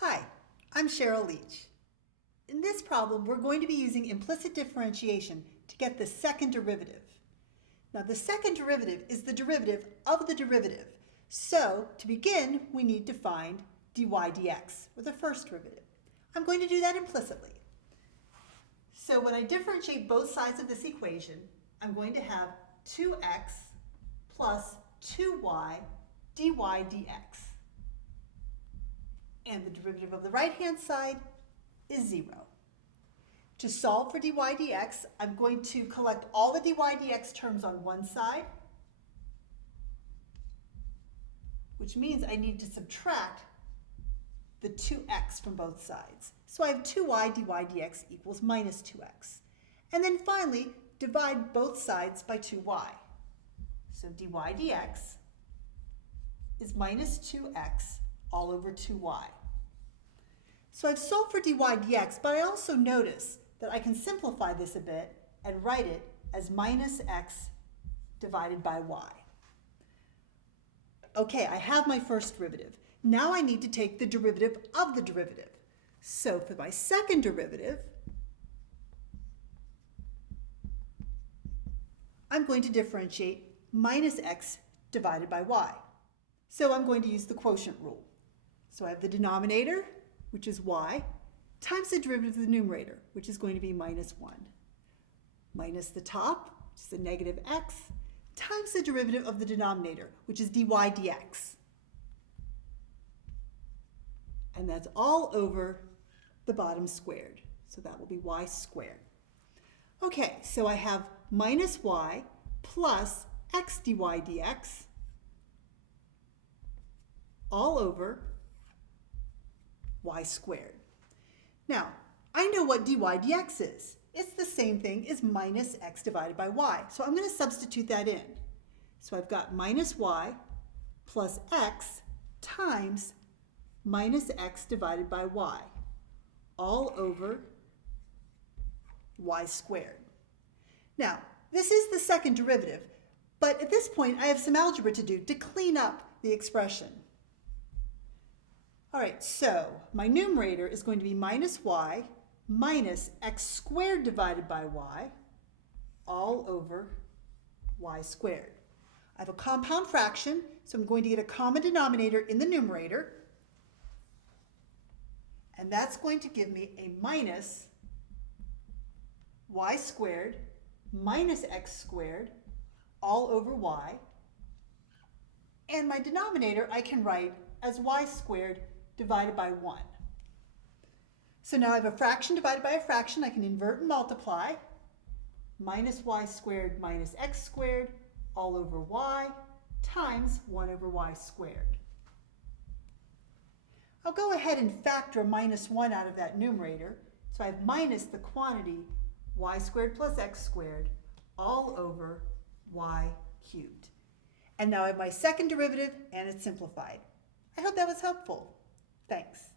Hi, I'm Cheryl Leach. In this problem, we're going to be using implicit differentiation to get the second derivative. Now, the second derivative is the derivative of the derivative. So, to begin, we need to find dy dx, or the first derivative. I'm going to do that implicitly. So when I differentiate both sides of this equation, I'm going to have 2x plus 2y dy dx. And the derivative of the right-hand side is 0. To solve for dy dx, I'm going to collect all the dy dx terms on one side, which means I need to subtract the 2x from both sides. So I have 2y dy dx equals minus 2x. And then finally, divide both sides by 2y. So dy dx is minus 2x all over 2y. So I've solved for dy dx, but I also notice that I can simplify this a bit and write it as minus x divided by y. Okay, I have my first derivative. Now I need to take the derivative of the derivative. So for my second derivative, I'm going to differentiate minus x divided by y. So I'm going to use the quotient rule. So I have the denominator, which is y, times the derivative of the numerator, which is going to be minus 1, minus the top, which is a negative x, times the derivative of the denominator, which is dy dx. And that's all over the bottom squared. So that will be y squared. Okay, so I have minus y plus x dy dx all over y squared. Now, I know what dy dx is. It's the same thing as minus x divided by y. So I'm going to substitute that in. So I've got minus y plus x times minus x divided by y, all over y squared. Now, this is the second derivative, but at this point I have some algebra to do to clean up the expression. All right, so my numerator is going to be minus y minus x squared divided by y, all over y squared. I have a compound fraction, so I'm going to get a common denominator in the numerator, and that's going to give me a minus y squared minus x squared all over y. And my denominator I can write as y squared divided by 1. So now I have a fraction divided by a fraction. I can invert and multiply. Minus y squared minus x squared all over y times 1 over y squared. I'll go ahead and factor minus 1 out of that numerator. So I have minus the quantity y squared plus x squared all over y cubed. And now I have my second derivative and it's simplified. I hope that was helpful. Thanks.